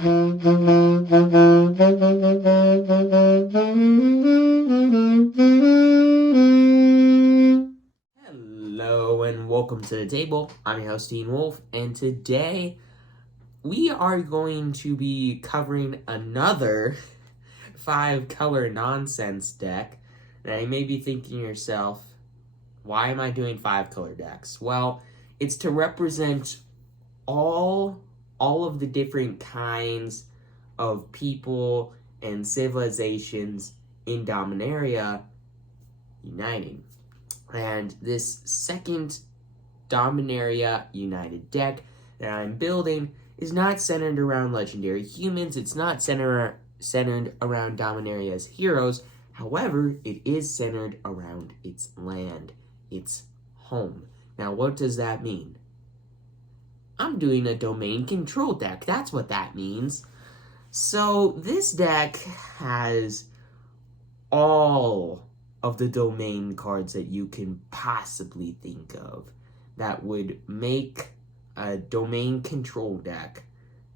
Hello and welcome to the table. I'm your host, Dean Wolf, and today we are going to be covering another 5-color nonsense deck. Now you may be thinking to yourself, why am I doing 5-color decks? Well, it's to represent all of the different kinds of people and civilizations in Dominaria uniting. And this second Dominaria United deck that I'm building is not centered around legendary humans. It's not centered around Dominaria's heroes. However, it is centered around its land, its home. Now, what does that mean? I'm doing a domain control deck. That's what that means. So this deck has all of the domain cards that you can possibly think of that would make a domain control deck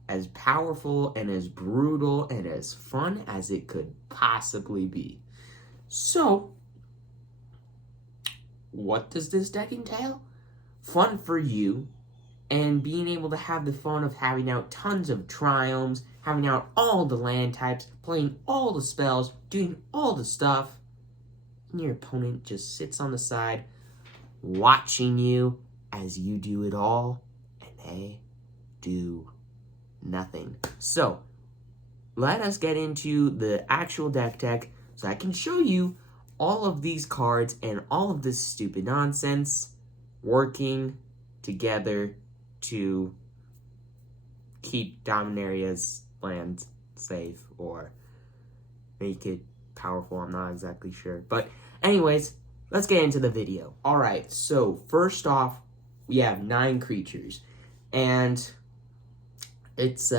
as powerful and as brutal and as fun as it could possibly be. So, what does this deck entail? Fun for you, and being able to have the fun of having out tons of triomes, having out all the land types, playing all the spells, doing all the stuff, and your opponent just sits on the side watching you as you do it all, and they do nothing. So, let us get into the actual deck so I can show you all of these cards and all of this stupid nonsense working together to keep Dominaria's land safe or make it powerful. I'm not exactly sure. But anyways, let's get into the video. Alright, so first off, we have 9 creatures. And it's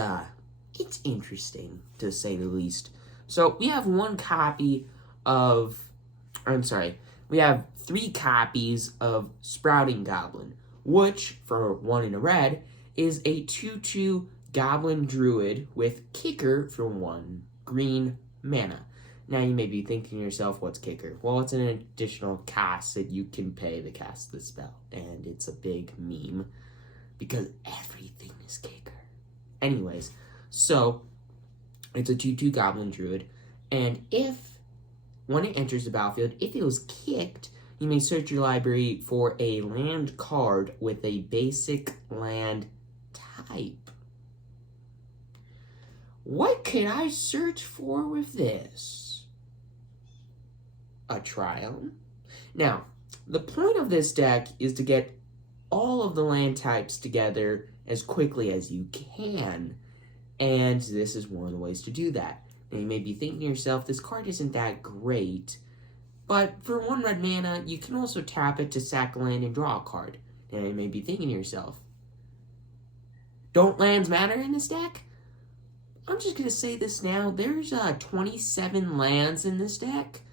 interesting, to say the least. So we have we have 3 copies of Sprouting Goblin, which, for 1 in a red, is a 2/2 Goblin Druid with Kicker for 1 green mana. Now you may be thinking to yourself, what's Kicker? Well, it's an additional cast that you can pay to cast the spell, and it's a big meme, because everything is Kicker. Anyways, so, it's a 2/2 Goblin Druid, and when it enters the battlefield, if it was kicked, you may search your library for a land card with a basic land type. What could I search for with this? A Triumph? Now, the point of this deck is to get all of the land types together as quickly as you can, and this is one of the ways to do that. Now, you may be thinking to yourself, this card isn't that great, but for 1 red mana, you can also tap it to sack a land and draw a card. Now, you may be thinking to yourself, don't lands matter in this deck? I'm just going to say this now, there's 27 lands in this deck,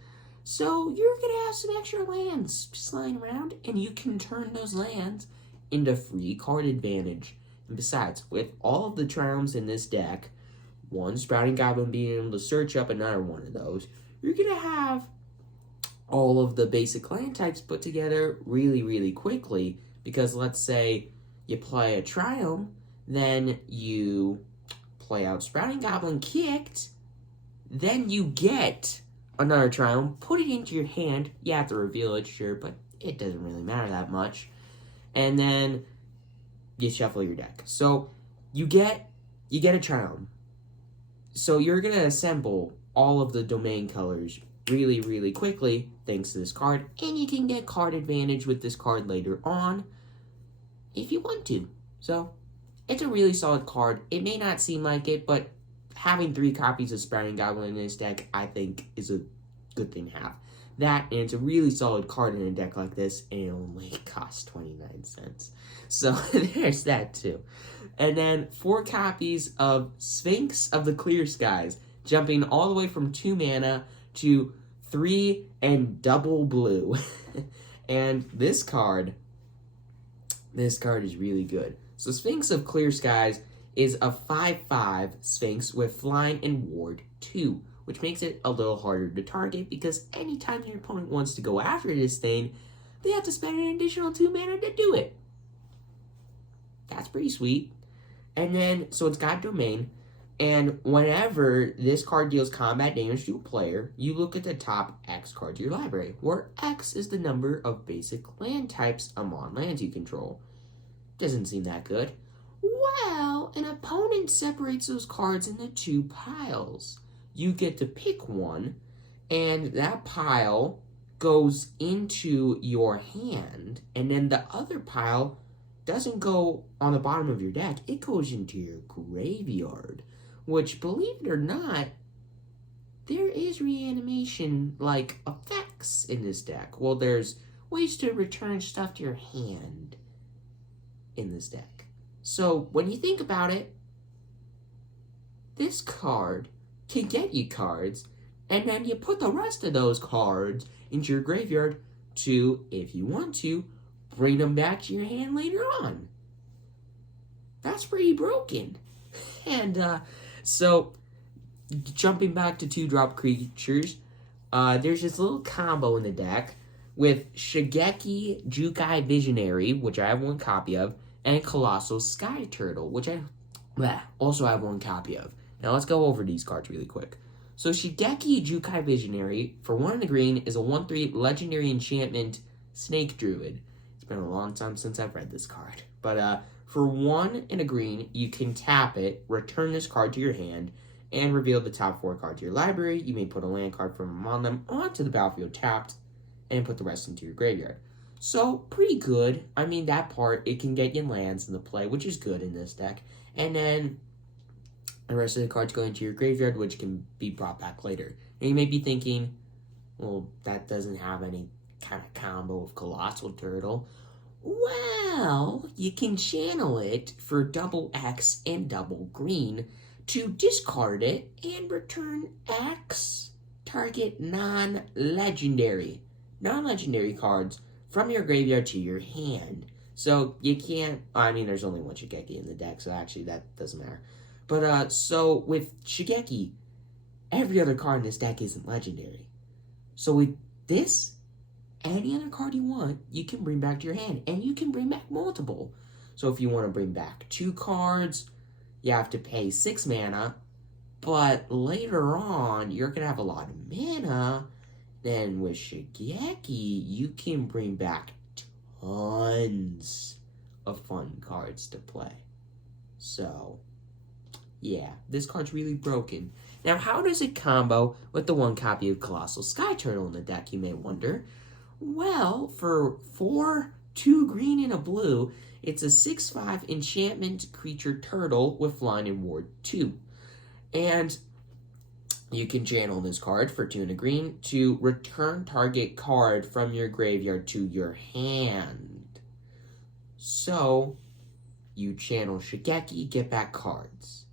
so you're going to have some extra lands just lying around, and you can turn those lands into free card advantage. And besides, with all of the triumphs in this deck, 1 Sprouting Goblin being able to search up another one of those, you're going to have all of the basic land types put together really, really quickly. Because let's say you play a Triumph, then you play out Sprouting Goblin kicked, then you get another Triumph, put it into your hand. You have to reveal it, sure, but it doesn't really matter that much. And then you shuffle your deck. So you get a Triumph. So you're going to assemble all of the domain colors really, really quickly thanks to this card. And you can get card advantage with this card later on if you want to. So it's a really solid card. It may not seem like it, but having 3 copies of Sprouting Goblin in this deck, I think, is a good thing to have. That, and it's a really solid card in a deck like this, and it only costs 29 cents. So there's that too. And then 4 copies of Sphinx of the Clear Skies, jumping all the way from 2 mana to 3 and double blue. And this card is really good. So Sphinx of Clear Skies is a 5/5 Sphinx with Flying and Ward 2, which makes it a little harder to target because anytime your opponent wants to go after this thing, they have to spend an additional 2 mana to do it. That's pretty sweet. And then, so it's got Domain, and whenever this card deals combat damage to a player, you look at the top X cards of your library, where X is the number of basic land types among lands you control. Doesn't seem that good. Well, an opponent separates those cards into 2 piles. You get to pick one, and that pile goes into your hand, and then the other pile doesn't go on the bottom of your deck, it goes into your graveyard. Which, believe it or not, there is reanimation, effects in this deck. Well, there's ways to return stuff to your hand in this deck. So, when you think about it, this card can get you cards, and then you put the rest of those cards into your graveyard to, if you want to, bring them back to your hand later on. That's pretty broken. And, so, jumping back to 2-drop creatures, there's this little combo in the deck with Shigeki Jukai Visionary, which I have 1 copy of, and Colossus Sky Turtle, which I also have 1 copy of. Now let's go over these cards really quick. So Shigeki Jukai Visionary, for 1 in the green, is a 1/3 legendary enchantment Snake Druid. It's been a long time since I've read this card. But for 1 in a green, you can tap it, return this card to your hand, and reveal the top 4 cards of your library. You may put a land card from among them onto the battlefield tapped, and put the rest into your graveyard. So, pretty good. I mean, that part, it can get you lands in the play, which is good in this deck. And then the rest of the cards go into your graveyard, which can be brought back later. And you may be thinking, well, that doesn't have any kind of combo of Colossal Turtle. Well, you can channel it for double X and double green to discard it and return X, target non-legendary cards from your graveyard to your hand. So you can't, there's only 1 Shigeki in the deck, so actually that doesn't matter. But, so with Shigeki, every other card in this deck isn't legendary. So with this, any other card you want, you can bring back to your hand, and you can bring back multiple. So if you want to bring back 2 cards, you have to pay 6 mana, but later on, you're going to have a lot of mana. Then with Shigeki, you can bring back tons of fun cards to play. So, yeah, this card's really broken. Now, how does it combo with the 1 copy of Colossus Sky Turtle in the deck, you may wonder? Well, for 4, 2 green and a blue, it's a 6/5 enchantment creature turtle with Flying and Ward 2. And you can channel this card for 2 and a green to return target card from your graveyard to your hand. So, you channel Shigeki, get back cards.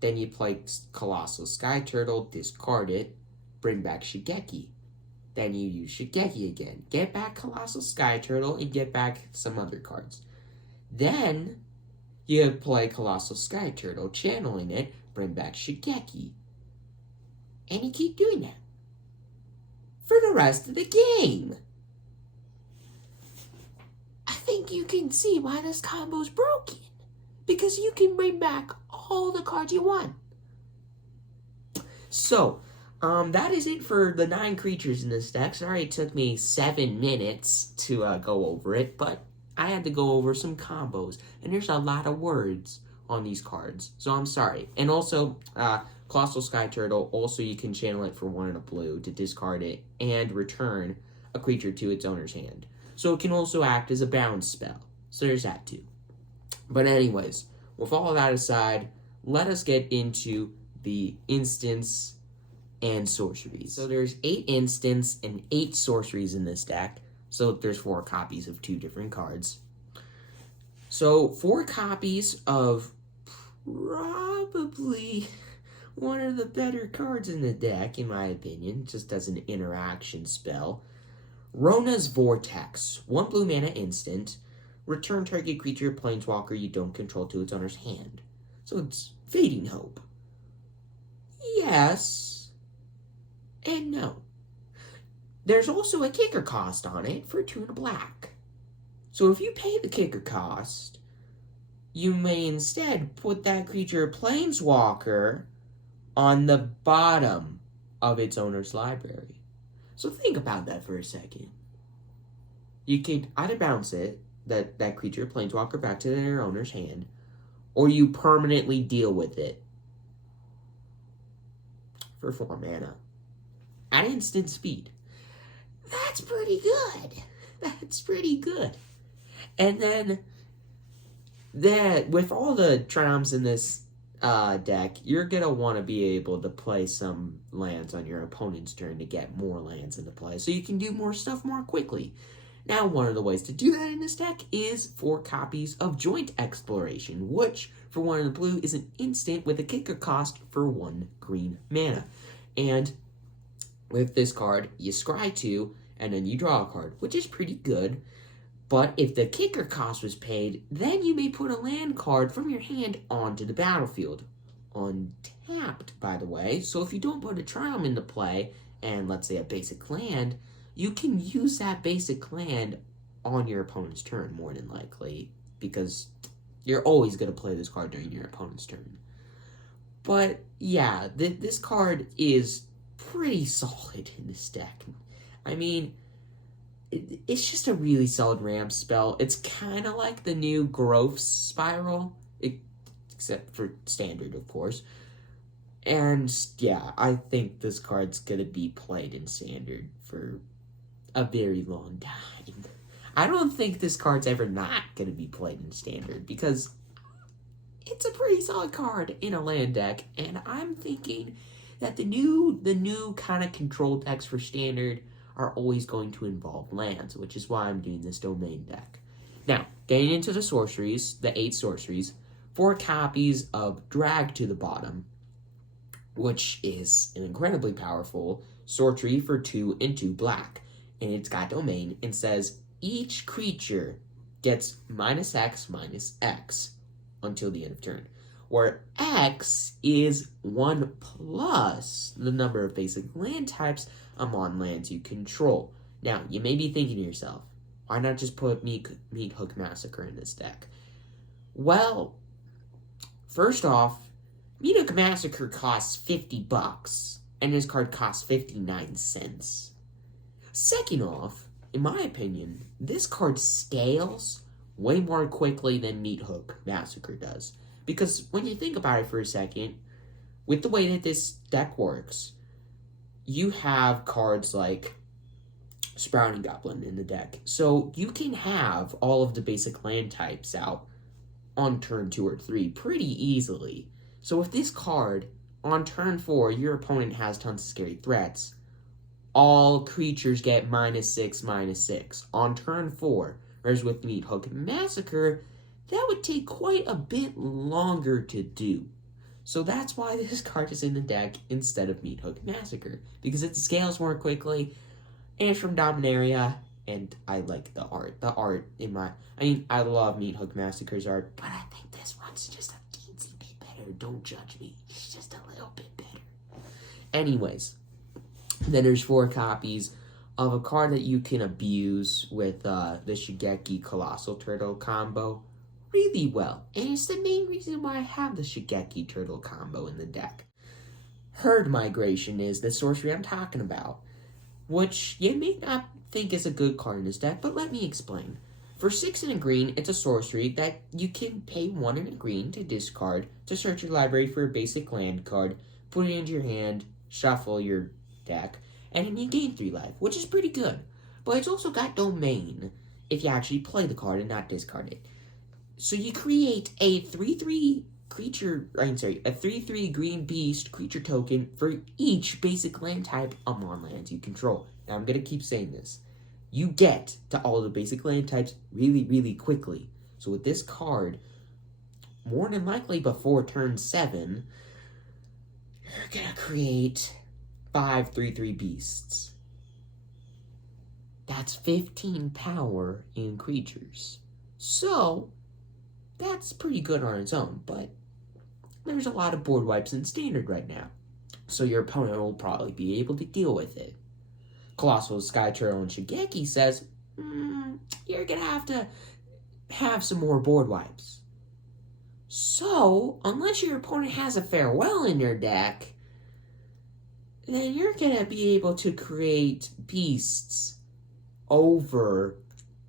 Then you play Colossal Sky Turtle, discard it, bring back Shigeki. Then you use Shigeki again, get back Colossal Sky Turtle, and get back some other cards. Then, you play Colossal Sky Turtle, channeling it, bring back Shigeki. And you keep doing that for the rest of the game. I think you can see why this combo's broken. Because you can bring back all the cards you want. So, that is it for the 9 creatures in this deck. Sorry it took me 7 minutes to go over it, but I had to go over some combos. And there's a lot of words on these cards, so I'm sorry. And also, Colossal Sky Turtle, also you can channel it for 1 and a blue to discard it and return a creature to its owner's hand. So it can also act as a bounce spell. So there's that too. But anyways, with all of that aside, let us get into the instants and sorceries. So there's 8 instants and 8 sorceries in this deck. So there's 4 copies of 2 different cards. So 4 copies of probably one of the better cards in the deck, in my opinion, just as an interaction spell. Rhoonas Vortex, 1 blue mana instant. return target creature or planeswalker you don't control to its owner's hand. So it's Fading Hope. Yes and no. There's also a kicker cost on it for 2 and a black. So if you pay the kicker cost, you may instead put that creature planeswalker on the bottom of its owner's library. So think about that for a second. You could either bounce it, that creature planeswalker, back to their owner's hand, or you permanently deal with it for 4 mana at instant speed. That's pretty good. That's pretty good. And then with all the triumphs in this deck, you're going to want to be able to play some lands on your opponent's turn to get more lands into play, so you can do more stuff more quickly. Now, one of the ways to do that in this deck is 4 copies of Joint Exploration, which, for 1 in the blue, is an instant with a kicker cost for 1 green mana. And with this card, you scry 2, and then you draw a card, which is pretty good. But if the kicker cost was paid, then you may put a land card from your hand onto the battlefield. Untapped, by the way, so if you don't put a Triumph into play, and let's say a basic land, you can use that basic land on your opponent's turn, more than likely, because you're always going to play this card during your opponent's turn. But, yeah, this card is pretty solid in this deck. I mean, it's just a really solid ramp spell. It's kind of like the new Growth Spiral, except for standard, of course. And, yeah, I think this card's going to be played in standard for a very long time. I don't think this card's ever not going to be played in standard, because it's a pretty solid card in a land deck, and I'm thinking that the new kind of control decks for standard are always going to involve lands, which is why I'm doing this domain deck. Now, getting into the sorceries, the 8 sorceries, 4 copies of Drag to the Bottom, which is an incredibly powerful sorcery for 2 and 2 black. And it's got domain and says each creature gets -X/-X until the end of turn, where X is 1 plus the number of basic land types among lands you control. Now, you may be thinking to yourself, why not just put Meat Hook Massacre in this deck? Well, first off, Meat Hook Massacre costs $50, and this card costs 59 cents. Second off, in my opinion, this card scales way more quickly than Meat Hook Massacre does. Because when you think about it for a second, with the way that this deck works, you have cards like Sprouting Goblin in the deck. So you can have all of the basic land types out on turn 2 or 3 pretty easily. So if this card, on turn 4, your opponent has tons of scary threats, all creatures get -6/-6 on turn 4. Whereas with Meat Hook Massacre, that would take quite a bit longer to do. So that's why this card is in the deck instead of Meat Hook Massacre, because it scales more quickly, and it's from Dominaria, and I like the art. The art I love Meat Hook Massacre's art, but I think this one's just a teensy bit better. Don't judge me. It's just a little bit better. Anyways, then there's 4 copies of a card that you can abuse with the Shigeki Colossal Turtle combo really well. And it's the main reason why I have the Shigeki Turtle combo in the deck. Herd Migration is the sorcery I'm talking about, which you may not think is a good card in this deck, but let me explain. For 6 and a green, it's a sorcery that you can pay 1 and a green to discard to search your library for a basic land card, put it into your hand, shuffle your deck, and then you gain 3 life, which is pretty good. But it's also got domain if you actually play the card and not discard it. So you create a 3/3 green beast creature token for each basic land type among lands you control. Now I'm going to keep saying this. You get to all the basic land types really, really quickly. So with this card, more than likely before turn 7, you're going to create 5 3/3 beasts. That's 15 power in creatures. So, that's pretty good on its own, but there's a lot of board wipes in Standard right now, so your opponent will probably be able to deal with it. Colossus Sky Turtle and Shigeki says, you're gonna have some more board wipes. So, unless your opponent has a farewell in their deck, then you're gonna be able to create beasts over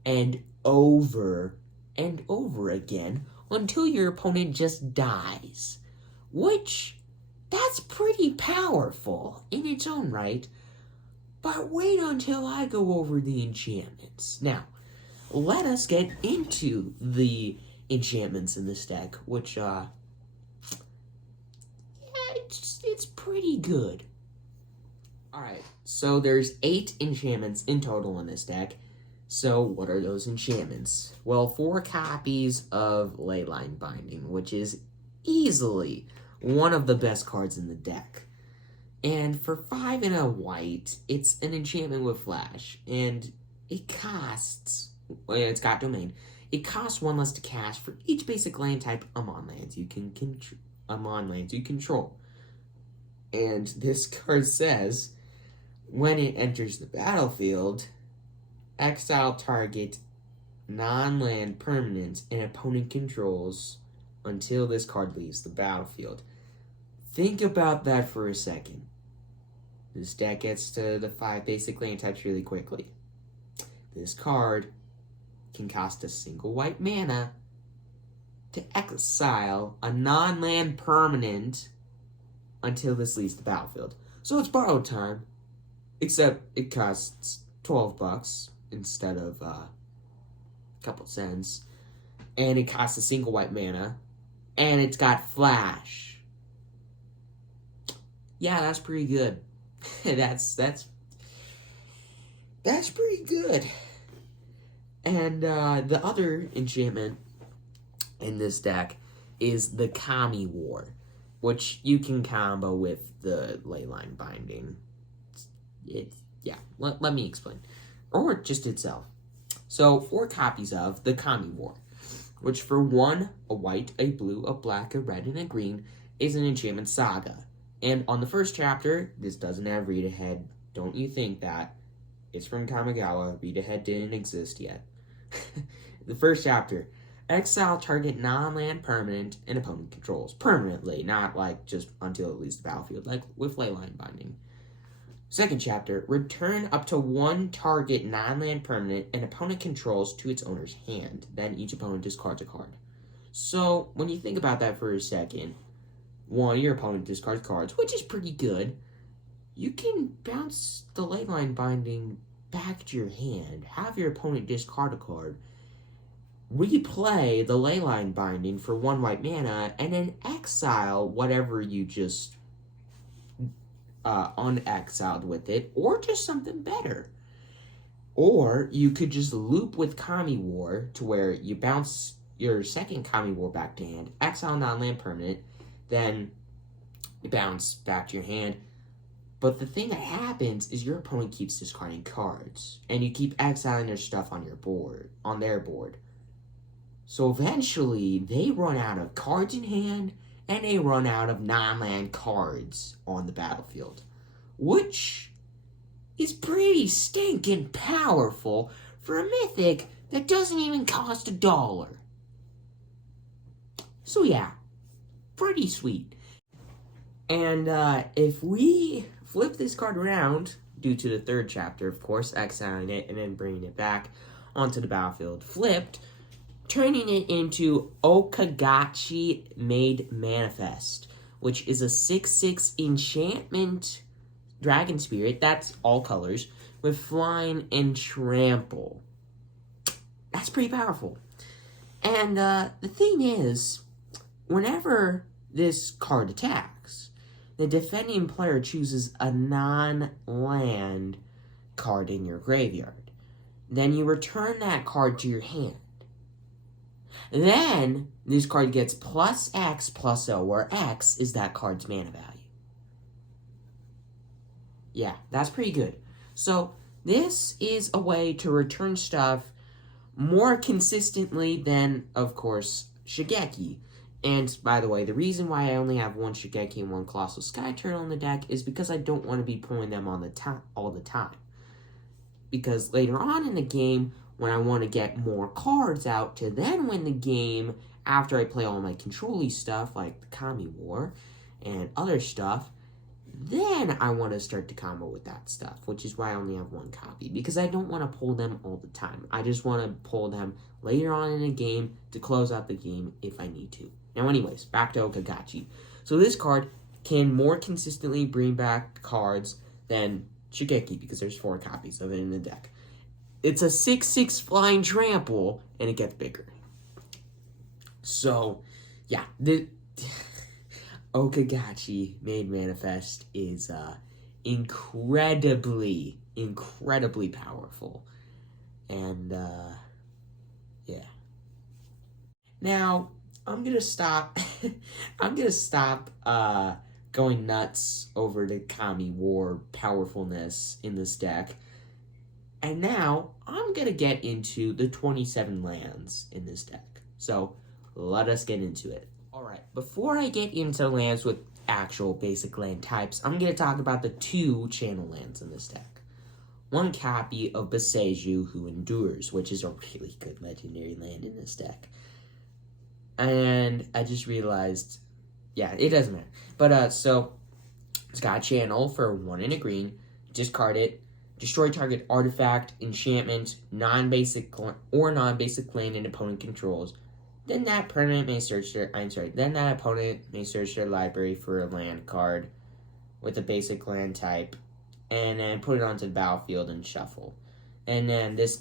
and over and over again until your opponent just dies. Which, that's pretty powerful in its own right. But wait until I go over the enchantments. Now, let us get into the enchantments in this deck, which, it's pretty good. Alright, so there's 8 enchantments in total in this deck. So, what are those enchantments? Well, 4 copies of Leyline Binding, which is easily one of the best cards in the deck. And for 5 and a white, it's an enchantment with flash, and it costs, it's got domain. It costs 1 less to cast for each basic land type among lands you control. And this card says, when it enters the battlefield, exile target non-land permanent an opponent controls until this card leaves the battlefield. Think about that for a second. This deck gets to the 5 basic land types really quickly. This card can cost a single white mana to exile a non-land permanent until this leaves the battlefield. So it's borrowed time, except it costs $12 instead of a couple cents, and it costs a single white mana, and it's got flash. Yeah, that's pretty good. that's pretty good. And the other enchantment in this deck is the Commie War, which you can combo with the Leyline Binding. Let me explain. Or just itself. So, 4 copies of the Commie War, which for 1, a white, a blue, a black, a red, and a green, is an enchantment saga. And on the first chapter, this doesn't have read ahead. Don't you think that. It's from Kamigawa. Read ahead didn't exist yet. The first chapter. Exile target non-land permanent and opponent controls. Permanently, not like just until it leaves the battlefield, like with Leyline Binding. Second chapter. Return up to 1 target non-land permanent and opponent controls to its owner's hand. Then each opponent discards a card. So, when you think about that for a second, 1, your opponent discards cards, which is pretty good. You can bounce the Leyline Binding back to your hand, have your opponent discard a card, replay the Leyline Binding for 1 white mana, and then exile whatever you just unexiled with it, or just something better. Or you could just loop with Commie War to where you bounce your second Commie War back to hand, exile non-land permanent, then bounce back to your hand. But the thing that happens is your opponent keeps discarding cards, and you keep exiling their stuff on their board. So eventually, they run out of cards in hand, and they run out of non-land cards on the battlefield, which is pretty stinking powerful for a mythic that doesn't even cost $1. So yeah, pretty sweet. And if we flip this card around, due to the 3rd chapter, of course, exiling it and then bringing it back onto the battlefield flipped, turning it into Okagachi Made Manifest, which is a 6/6 enchantment dragon spirit, that's all colors, with flying and trample. That's pretty powerful. And the thing is, whenever this card attacks, the defending player chooses a non-land card in your graveyard. Then you return that card to your hand. Then, this card gets plus X plus O, where X is that card's mana value. Yeah, that's pretty good. So, this is a way to return stuff more consistently than, of course, Shigeki. And, by the way, the reason why I only have one Shigeki and one Colossus Sky Turtle in the deck is because I don't want to be pulling them on all the time. Because later on in the game, when I want to get more cards out to then win the game, after I play all my control-y stuff, like the Commie War and other stuff, then I want to start to combo with that stuff, which is why I only have one copy, because I don't want to pull them all the time. I just want to pull them later on in the game to close out the game if I need to. Now anyways, back to Okagachi. So this card can more consistently bring back cards than Shigeki, because there's 4 copies of it in the deck. It's a 6/6 flying trample, and it gets bigger. So, yeah, the Okagachi Made Manifest is incredibly powerful. And, yeah. Now, I'm gonna stop going nuts over the Commie War powerfulness in this deck. And now, I'm gonna get into the 27 lands in this deck. So, let us get into it. Alright, before I get into lands with actual basic land types, I'm gonna talk about the 2 channel lands in this deck. One copy of Boseiju, Who Endures, which is a really good legendary land in this deck. And I just realized, yeah, it doesn't matter. But, so, it's got a channel for 1 and a green. Discard it. Destroy target artifact, enchantment, non-basic land an opponent controls. Then that opponent may search their library for a land card with a basic land type, and then put it onto the battlefield and shuffle. And then this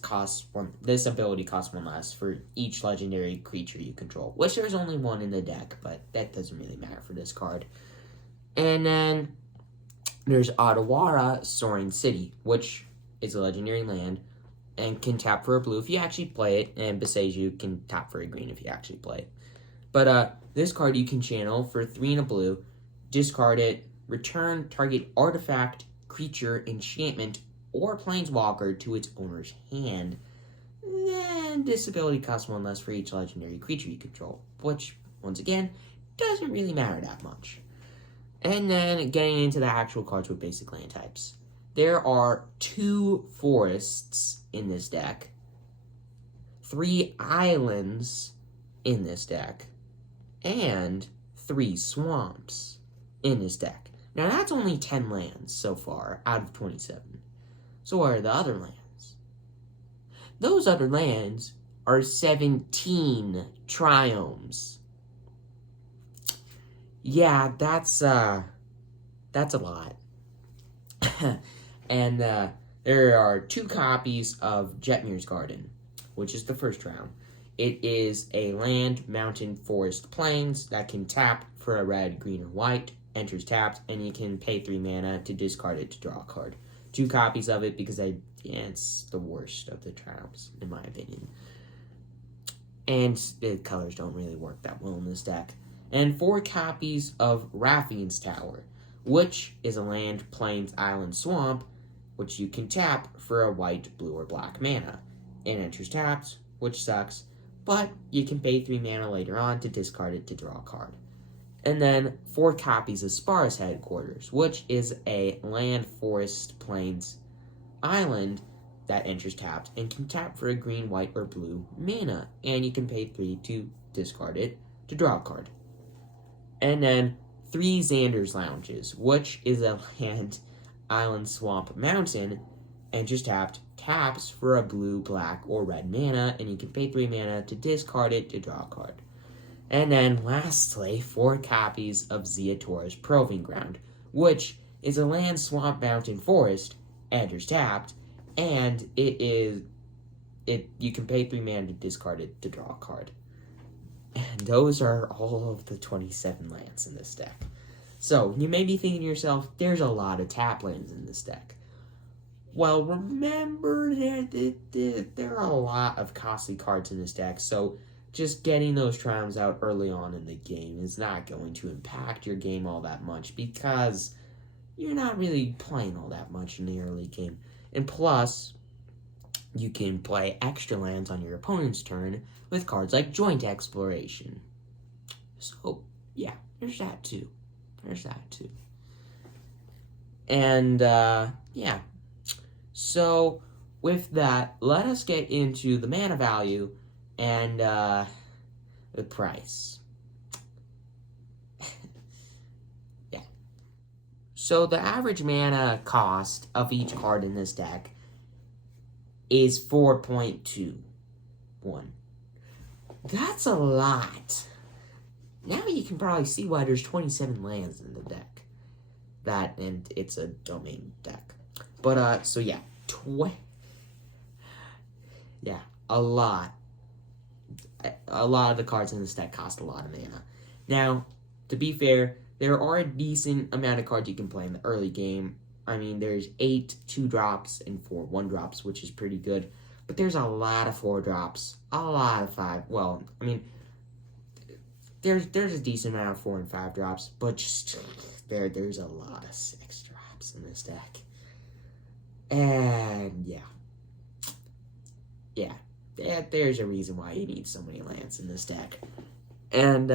ability costs 1 less for each legendary creature you control, which there's only 1 in the deck, but that doesn't really matter for this card. And then there's Odawara Soaring City, which is a legendary land and can tap for a blue if you actually play it, and Boseiju can tap for a green if you actually play it. But this card you can channel for 3 and a blue, discard it, return target artifact, creature, enchantment, or planeswalker to its owner's hand. Then this ability costs 1 less for each legendary creature you control, which, once again, doesn't really matter that much. And then getting into the actual cards with basic land types. There are 2 forests in this deck, 3 islands in this deck, and 3 swamps in this deck. Now that's only 10 lands so far out of 27. So what are the other lands? Those other lands are 17 triomes. Yeah, that's a lot. And there are 2 copies of Jetmir's Garden, which is the first round. It is a land, mountain, forest, plains that can tap for a red, green, or white, enters tapped, and you can pay 3 mana to discard it to draw a card. 2 copies of it because it's the worst of the triomes, in my opinion. And the colors don't really work that well in this deck. And 4 copies of Raffian's Tower, which is a land, plains, island, swamp, which you can tap for a white, blue, or black mana. It enters tapped, which sucks, but you can pay 3 mana later on to discard it to draw a card. And then 4 copies of Spar's Headquarters, which is a land, forest, plains, island that enters tapped and can tap for a green, white, or blue mana, and you can pay 3 to discard it to draw a card. And then 3 Xander's Lounges, which is a land, island, swamp, mountain, enters tapped, taps for a blue, black, or red mana, and you can pay 3 mana to discard it to draw a card. And then lastly, 4 copies of Ziatora's Proving Ground, which is a land, swamp, mountain, forest, enters tapped, and you can pay 3 mana to discard it to draw a card. And those are all of the 27 lands in this deck. So, you may be thinking to yourself, there's a lot of tap lands in this deck. Well, remember, there are a lot of costly cards in this deck, so just getting those triomes out early on in the game is not going to impact your game all that much, because you're not really playing all that much in the early game. And plus, you can play extra lands on your opponent's turn with cards like Joint Exploration. So, yeah, there's that too. And, yeah. So, with that, let us get into the mana value and, the price. Yeah. So, the average mana cost of each card in this deck is 4.21. That's a lot. Now you can probably see why there's 27 lands in the deck. That, and it's a domain deck. But, so yeah. Yeah, a lot. A lot of the cards in this deck cost a lot of mana. Now, to be fair, there are a decent amount of cards you can play in the early game. I mean, there's 8 2-drops and 4 1-drops, which is pretty good. But there's a lot of 4-drops, a lot of 5. Well, I mean, there's a decent amount of 4 and 5-drops, but just there's a lot of 6-drops in this deck. And yeah, there's a reason why you need so many lands in this deck. And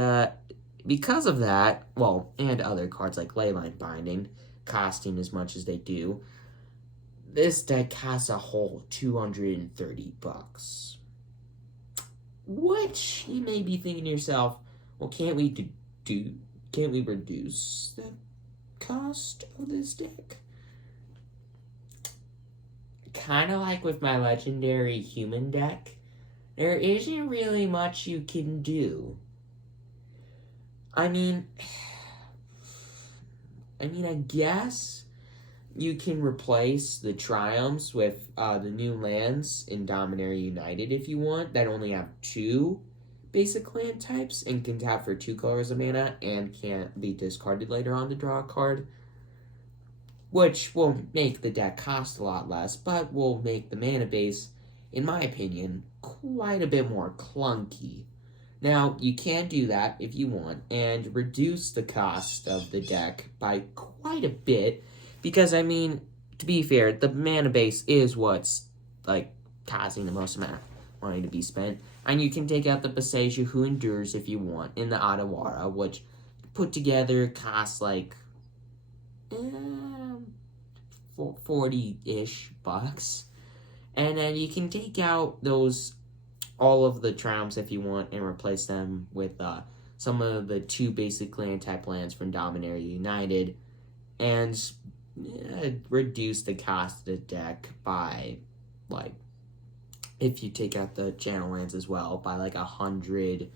because of that, well, and other cards like Leyline Binding costing as much as they do, this deck costs a whole $230. Which you may be thinking to yourself, well, can't we reduce the cost of this deck? Kind of like with my legendary human deck, there isn't really much you can do. I mean, I guess you can replace the Triumphs with the new lands in Dominaria United if you want, that only have 2 basic land types and can tap for 2 colors of mana and can't be discarded later on to draw a card. Which will make the deck cost a lot less, but will make the mana base, in my opinion, quite a bit more clunky. Now, you can do that if you want, and reduce the cost of the deck by quite a bit, because, I mean, to be fair, the mana base is what's, like, causing the most amount of money to be spent. And you can take out the Boseiju Who Endures if you want in the Adawara, which put together costs, like, 40-ish bucks. And then you can take out all of the Triumphs if you want and replace them with some of the 2 basic land type lands from Dominaria United and reduce the cost of the deck by, like, if you take out the channel lands as well, by like $160.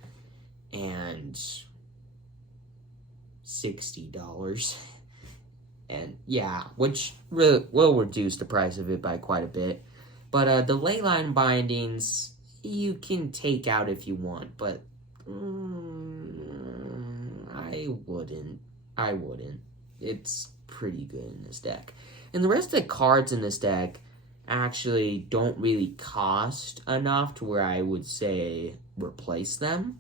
And yeah, which really will reduce the price of it by quite a bit. But the Leyline Bindings, you can take out if you want, but I wouldn't. It's pretty good in this deck. And the rest of the cards in this deck actually don't really cost enough to where I would say replace them.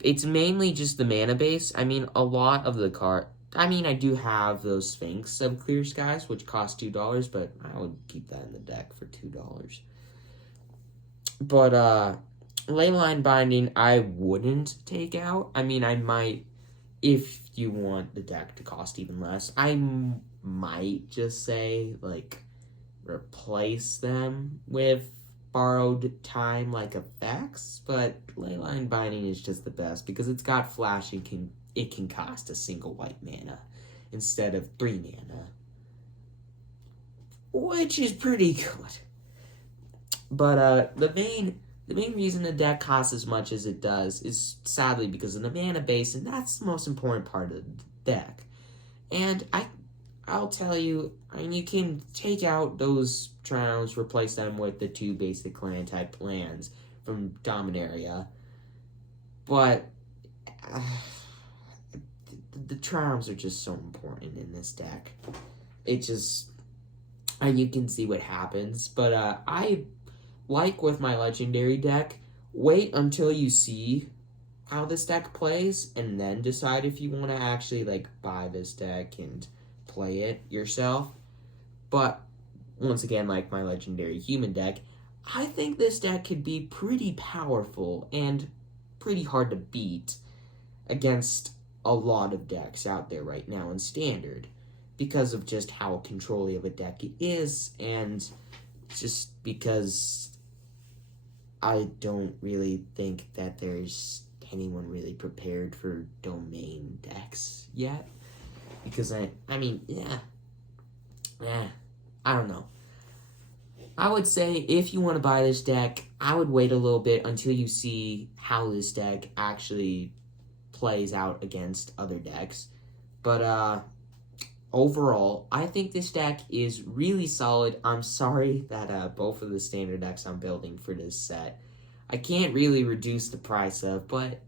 It's mainly just the mana base. I mean, a lot of the I do have those Sphinx of Clear Skies, which cost $2, but I would keep that in the deck for $2. But, Leyline Binding, I wouldn't take out. I mean, I might, if you want the deck to cost even less, I might just say, like, replace them with Borrowed Time, like, effects, but Leyline Binding is just the best, because it's got Flash and it can cost a single white mana instead of 3 mana, which is pretty good. But the main reason the deck costs as much as it does is sadly because of the mana base, and that's the most important part of the deck. And I'll tell you, you can take out those Triumphs, replace them with the 2 basic land type lands from Dominaria, but the Triumphs are just so important in this deck. It just, and you can see what happens. But I, like with my legendary deck, wait until you see how this deck plays and then decide if you want to actually, like, buy this deck and play it yourself. But once again, like my legendary human deck, I think this deck could be pretty powerful and pretty hard to beat against a lot of decks out there right now in Standard, because of just how controlling of a deck it is, and just because I don't really think that there's anyone really prepared for domain decks yet. Because I mean, I don't know. I would say if you want to buy this deck, I would wait a little bit until you see how this deck actually plays out against other decks. But overall, I think this deck is really solid. I'm sorry that both of the standard decks I'm building for this set, I can't really reduce the price of, but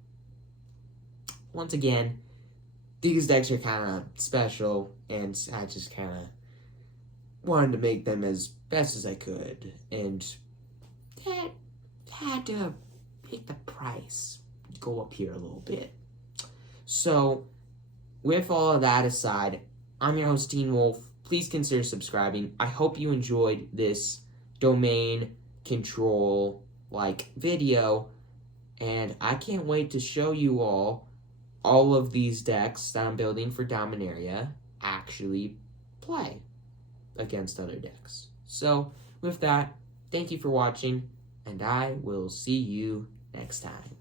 once again, these decks are kind of special, and I just kind of wanted to make them as best as I could, and had to make the price go up here a little bit. So, with all of that aside, I'm your host, Teen Wolf. Please consider subscribing. I hope you enjoyed this domain control video, and I can't wait to show you all of these decks that I'm building for Dominaria actually play against other decks. So, with that, thank you for watching, and I will see you next time.